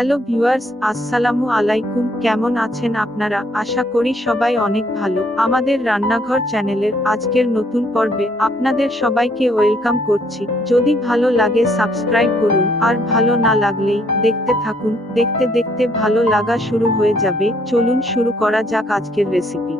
Hello viewers, আসসালামু আলাইকুম। কেমন আছেন আপনারা? আশা করি সবাই অনেক ভালো। আমাদের রান্নাঘর চ্যানেলের আজকের নতুন পর্বে আপনাদের সবাইকে ওয়েলকাম করছি। যদি ভালো লাগে সাবস্ক্রাইব করুন, আর ভালো না লাগলেই দেখতে থাকুন। দেখতে দেখতে ভালো লাগা শুরু হয়ে যাবে। চলুন শুরু করা যাক আজকের রেসিপি।